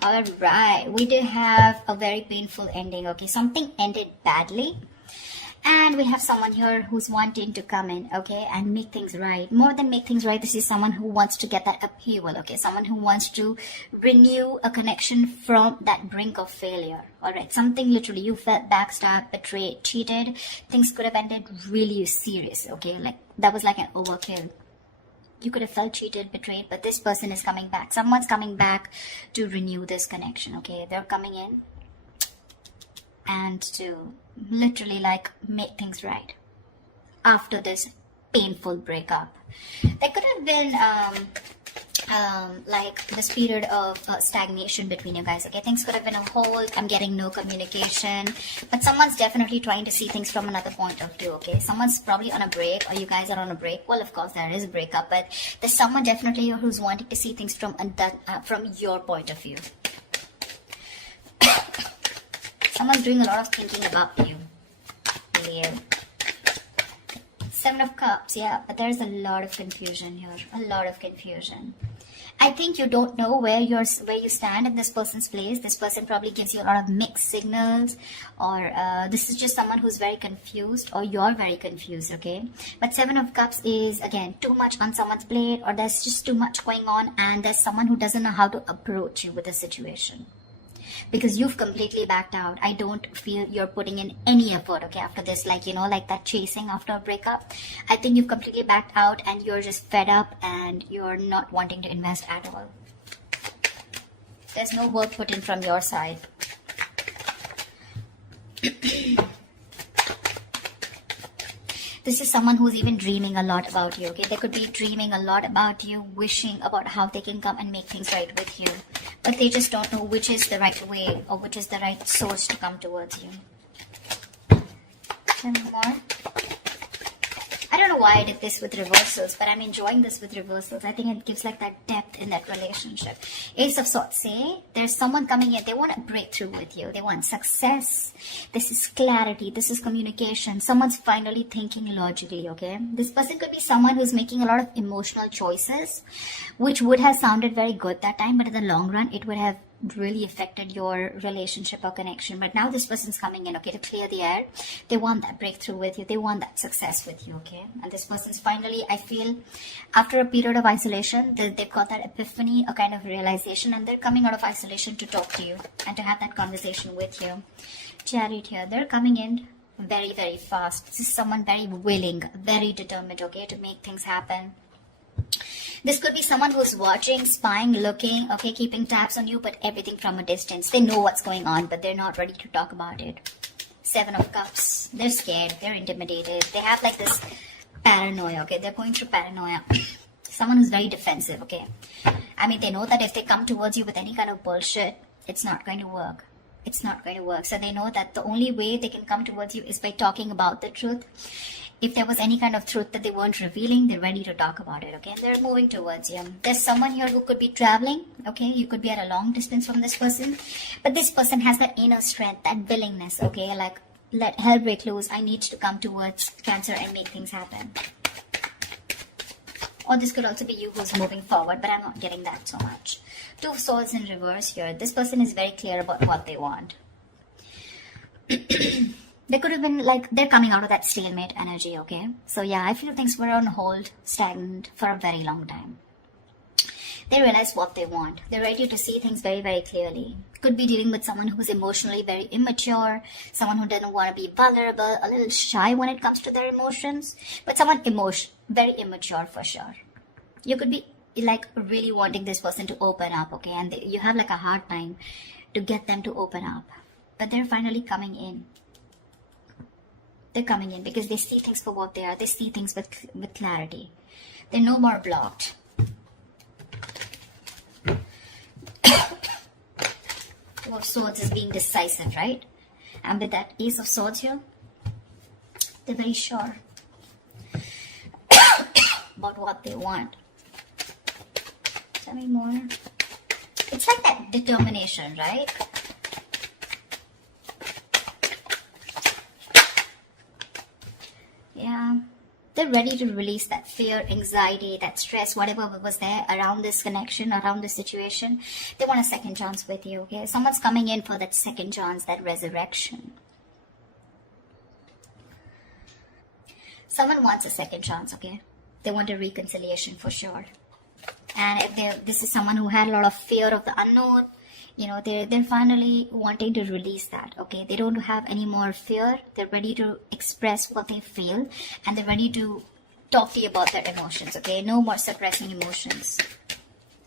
All right, we do have a very painful ending. Okay, something ended badly. And we have someone here who's wanting to come in, okay, and make things right. More than make things right, this is someone who wants to get that upheaval, okay? Someone who wants to renew a connection from that brink of failure, all right? Something literally, you felt backstabbed, betrayed, cheated. Things could have ended really serious, okay? Like, that was like an overkill. You could have felt cheated, betrayed, but this person is coming back. Someone's coming back to renew this connection, okay? They're coming in and to literally like make things right after this painful breakup. There could have been like this period of stagnation between you guys, okay? Things could have been a hold. I'm getting no communication, but someone's definitely trying to see things from another point of view, okay? Someone's probably on a break, or you guys are on a break. Well, of course there is a breakup, but there's someone definitely here who's wanting to see things from your point of view. Someone's doing a lot of thinking about you, Leo. 7 of Cups, yeah, but there's a lot of confusion here. A lot of confusion. I think you don't know where you stand in this person's place. This person probably gives you a lot of mixed signals, or this is just someone who's very confused, or you're very confused, okay? But 7 of Cups is, again, too much on someone's plate, or there's just too much going on, and there's someone who doesn't know how to approach you with the situation. Because you've completely backed out. I don't feel you're putting in any effort, okay, after this, like, you know, like that chasing after a breakup. I think you've completely backed out and you're just fed up and you're not wanting to invest at all. There's no work put in from your side. This is someone who's even dreaming a lot about you, okay? They could be dreaming a lot about you, wishing about how they can come and make things right with you. But they just don't know which is the right way or which is the right source to come towards you. Some more. I don't know why I did this with reversals, but I'm enjoying this with reversals. I think it gives like that depth in that relationship. Ace of Swords, say there's someone coming in. They want a breakthrough with you. They want success. This is clarity. This is communication. Someone's finally thinking logically, okay? This person could be someone who's making a lot of emotional choices, which would have sounded very good that time, but in the long run, it would have really affected your relationship or connection. But now this person's coming in, okay, to clear the air. They want that breakthrough with you. They want that success with you, okay? And this person's finally, I feel, after a period of isolation, they've got that epiphany, a kind of realization, and they're coming out of isolation to talk to you and to have that conversation with you. Chariot here, they're coming in very, very fast. This is someone very willing, very determined, okay, to make things happen. This could be someone who's watching, spying, looking, okay, keeping tabs on you, but everything from a distance. They know what's going on, but they're not ready to talk about it. 7 of Cups. They're scared. They're intimidated. They have like this paranoia, okay? They're going through paranoia. Someone who's very defensive, okay? I mean, they know that if they come towards you with any kind of bullshit, it's not going to work. It's not going to work. So they know that the only way they can come towards you is by talking about the truth. If there was any kind of truth that they weren't revealing, they're ready to talk about it, okay? And they're moving towards you. There's someone here who could be traveling, okay? You could be at a long distance from this person. But this person has that inner strength, that willingness, okay? Like, let hell break loose. I need to come towards Cancer and make things happen. Or this could also be you who's moving forward, but I'm not getting that so much. 2 of Swords in reverse here. This person is very clear about what they want. They could have been like, they're coming out of that stalemate energy, okay? So yeah, I feel things were on hold, stagnant for a very long time. They realize what they want. They're ready to see things very, very clearly. Could be dealing with someone who's emotionally very immature, someone who doesn't want to be vulnerable, a little shy when it comes to their emotions, but someone very immature for sure. You could be like really wanting this person to open up, okay? And you have like a hard time to get them to open up. But they're finally coming in. They're coming in because they see things for what they are. They see things with clarity. They're no more blocked. Two of Swords is being decisive, right? And with that Ace of Swords here, they're very sure about what they want. Tell me more. It's like that determination, right? Yeah. They're ready to release that fear, anxiety, that stress, whatever was there around this connection, around this situation. They want a second chance with you, okay? Someone's coming in for that second chance, that resurrection. Someone wants a second chance, okay? They want a reconciliation for sure. And if this is someone who had a lot of fear of the unknown, they're finally wanting to release that, okay? They don't have any more fear. They're ready to express what they feel, and they're ready to talk to you about their emotions, okay? No more suppressing emotions.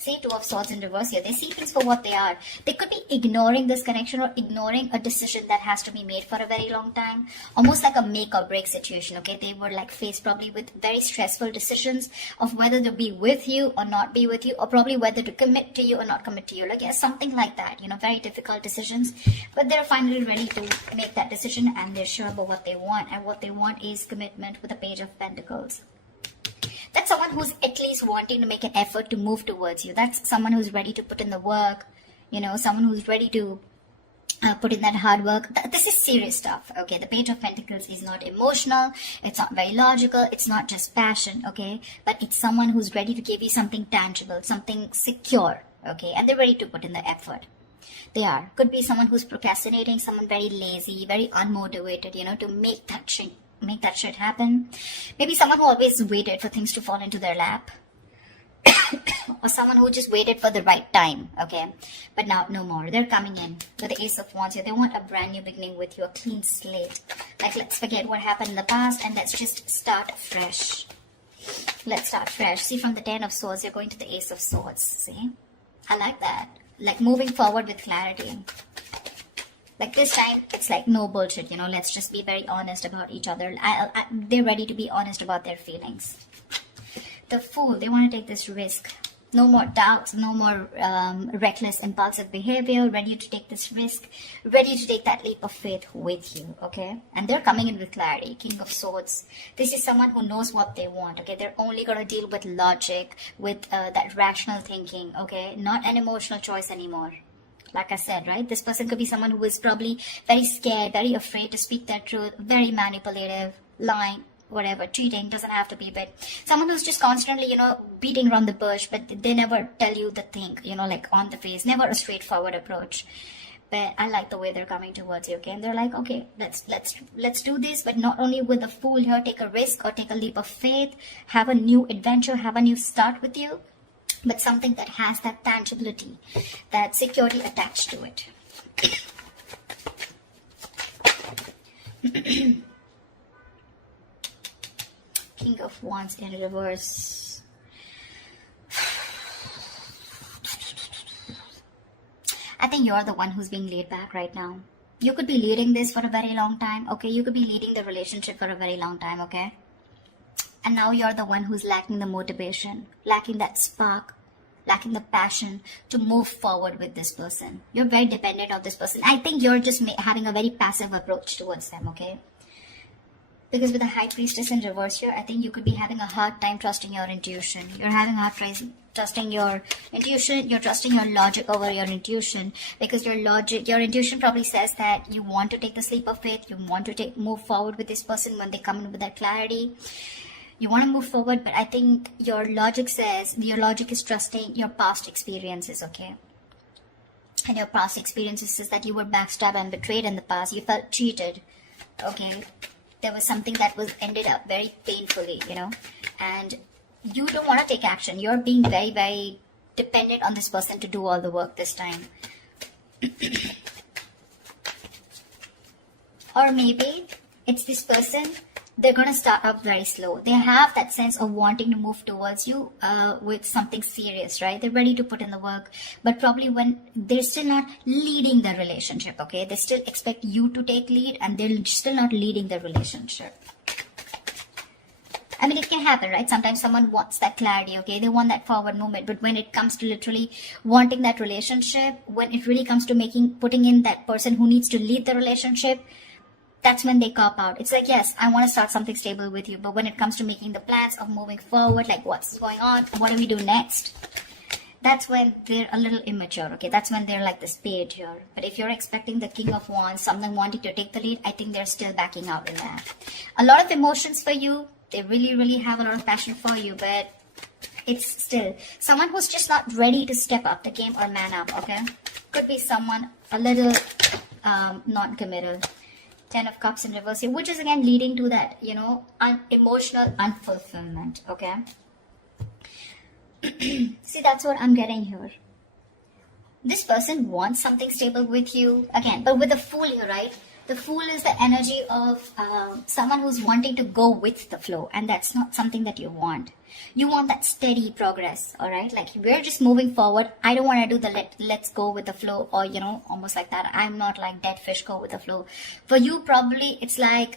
See, Two of Swords in reverse here. They see things for what they are. They could be ignoring this connection or ignoring a decision that has to be made for a very long time. Almost like a make or break situation, okay? They were like faced probably with very stressful decisions of whether to be with you or not be with you, or probably whether to commit to you or not commit to you. Like, yeah, something like that, very difficult decisions. But they're finally ready to make that decision, and they're sure about what they want. And what they want is commitment with the Page of Pentacles. That's someone who's at least wanting to make an effort to move towards you. That's someone who's ready to put in the work, someone who's ready to put in that hard work. This is serious stuff, okay? The Page of Pentacles is not emotional. It's not very logical. It's not just passion, okay? But it's someone who's ready to give you something tangible, something secure, okay? And they're ready to put in the effort. They are. Could be someone who's procrastinating, someone very lazy, very unmotivated, to make that shit happen. Maybe someone who always waited for things to fall into their lap. Or someone who just waited for the right time, okay? But now, no more. They're coming in with the Ace of Wands here. They want a brand new beginning with you, a clean slate. Like, let's forget what happened in the past and let's just start fresh. Let's start fresh. See, from the Ten of Swords, you're going to the Ace of Swords. See? I like that. Like, moving forward with clarity. Like, this time, it's like no bullshit, let's just be very honest about each other. They're ready to be honest about their feelings. The Fool, they want to take this risk. No more doubts, no more reckless, impulsive behavior. Ready to take this risk. Ready to take that leap of faith with you, okay? And they're coming in with clarity. King of Swords. This is someone who knows what they want, okay? They're only going to deal with logic, with that rational thinking, okay? Not an emotional choice anymore. Like I said, right? This person could be someone who is probably very scared, very afraid to speak their truth, very manipulative, lying, whatever, cheating, doesn't have to be, but someone who's just constantly, beating around the bush, but they never tell you the thing, like on the face, never a straightforward approach. But I like the way they're coming towards you, okay? And they're like, okay, let's do this, but not only with the Fool here, take a risk or take a leap of faith, have a new adventure, have a new start with you, but something that has that tangibility, that security attached to it. King of Wands in reverse. I think you're the one who's being laid back right now. You could be leading this for a very long time, okay? You could be leading the relationship for a very long time, okay? And now you're the one who's lacking the motivation, lacking that spark, lacking the passion to move forward with this person. You're very dependent on this person. I think you're just having a very passive approach towards them, okay? Because with the High Priestess in reverse here, I think you could be having a hard time trusting your intuition. You're having a hard time trusting your intuition. You're trusting your logic over your intuition. Because your intuition probably says that you want to take the leap of faith. You want to move forward with this person when they come in with that clarity. You want to move forward, but I think your logic is trusting your past experiences, okay? And your past experiences is that you were backstabbed and betrayed in the past. You felt cheated, okay? There was something that was ended up very painfully, and you don't want to take action. You're being very, very dependent on this person to do all the work this time. Or maybe it's this person, they're going to start off very slow. They have that sense of wanting to move towards you with something serious, right? They're ready to put in the work, but probably when they're still not leading the relationship, okay? They still expect you to take lead and they're still not leading the relationship. I mean, it can happen, right? Sometimes someone wants that clarity, okay? They want that forward movement, but when it comes to literally wanting that relationship, when it really comes to putting in that person who needs to lead the relationship, that's when they cop out. It's like, yes, I want to start something stable with you, but when it comes to making the plans of moving forward, like what's going on, what do we do next? That's when they're a little immature, okay? That's when they're like this page here. But if you're expecting the King of Wands, someone wanting to take the lead, I think they're still backing out in that. A lot of emotions for you, They really, really have a lot of passion for you, but it's still someone who's just not ready to step up the game or man up, okay? Could be someone a little non-committal. 10 of Cups in reverse here, which is again leading to that, you know, emotional unfulfillment, okay? See, that's what I'm getting here. This person wants something stable with you, again, but with the Fool here, right? The Fool is the energy of someone who's wanting to go with the flow, and that's not something that you want. You want that steady progress, all right? Like, we're just moving forward. I don't want to do the let's go with the flow, or, you know, almost like that. I'm not like dead fish, go with the flow. For you, probably, it's like,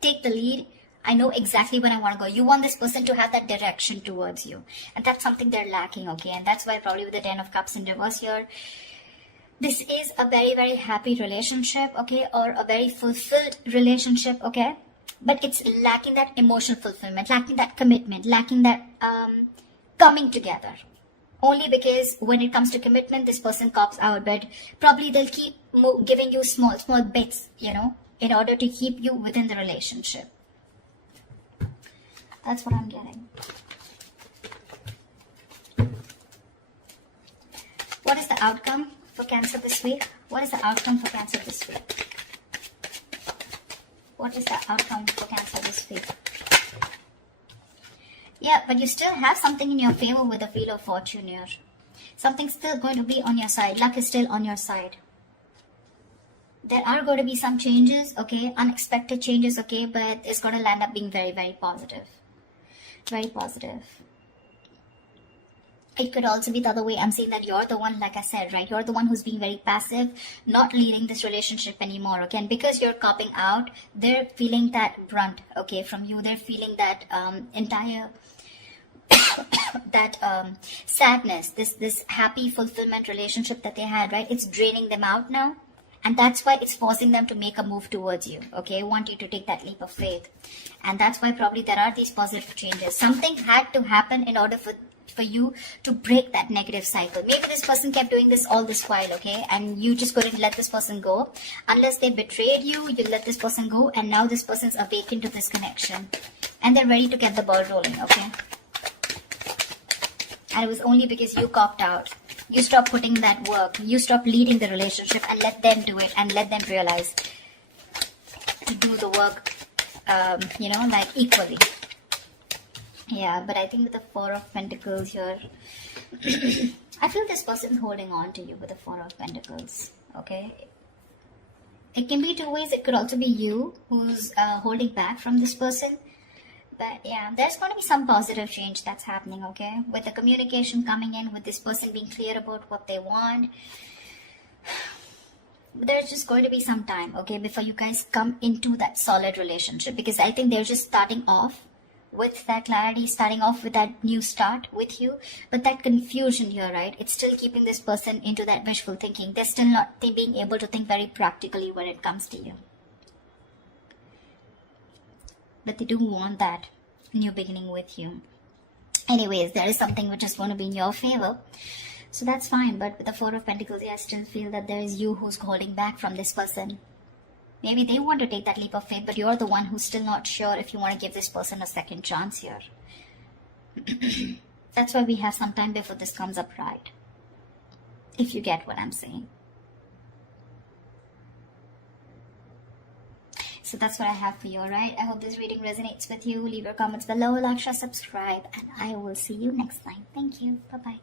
take the lead. I know exactly where I want to go. You want this person to have that direction towards you. And that's something they're lacking, okay? And that's why probably with the 10 of Cups in reverse here, this is a very, very happy relationship, okay? Or a very fulfilled relationship, okay? But it's lacking that emotional fulfillment, lacking that commitment, lacking that coming together. Only because when it comes to commitment, this person cops out. But probably they'll keep giving you small bits, you know, in order to keep you within the relationship. That's what I'm getting. What is the outcome for Cancer this week? What is the outcome for Cancer this week? What is the outcome for Cancer this week? Yeah, but you still have something in your favor with the Wheel of Fortune here. Something's still going to be on your side. Luck is still on your side. There are going to be some changes, okay? Unexpected changes, okay? But it's going to land up being very, very positive. Very positive. It could also be the other way. I'm saying that you're the one, like I said, right? You're the one who's being very passive, not leading this relationship anymore, okay? And because you're copping out, they're feeling that brunt, okay, from you. They're feeling that entire that sadness, this happy fulfillment relationship that they had, right? It's draining them out now. And that's why it's forcing them to make a move towards you, okay? Want you to take that leap of faith. And that's why probably there are these positive changes. Something had to happen in order for you to break that negative cycle. Maybe this person kept doing this all this while, okay? And you just couldn't let this person go. Unless they betrayed you, you let this person go. And now this person's awakened to this connection. And they're ready to get the ball rolling, okay? And it was only because you copped out. You stop putting that work. You stop leading the relationship and let them do it and let them realize to do the work, you know, like equally. Yeah, but I think with the Four of Pentacles here, I feel this person's holding on to you with the Four of Pentacles, okay? It can be two ways. It could also be you who's holding back from this person. But yeah, there's going to be some positive change that's happening, okay? With the communication coming in, with this person being clear about what they want. There's just going to be some time, okay, before you guys come into that solid relationship. Because I think they're just starting off with that clarity, starting off with that new start with you. But that confusion here, right? It's still keeping this person into that wishful thinking. They're still not being able to think very practically when it comes to you. But they do want that new beginning with you. Anyways, there is something which is going to be in your favor. So that's fine. But with the Four of Pentacles, I still feel that there is you who's holding back from this person. Maybe they want to take that leap of faith, but you're the one who's still not sure if you want to give this person a second chance here. That's why we have some time before this comes up right. If you get what I'm saying. So that's what I have for you, alright? I hope this reading resonates with you. Leave your comments below, like, share, subscribe, and I will see you next time. Thank you. Bye-bye.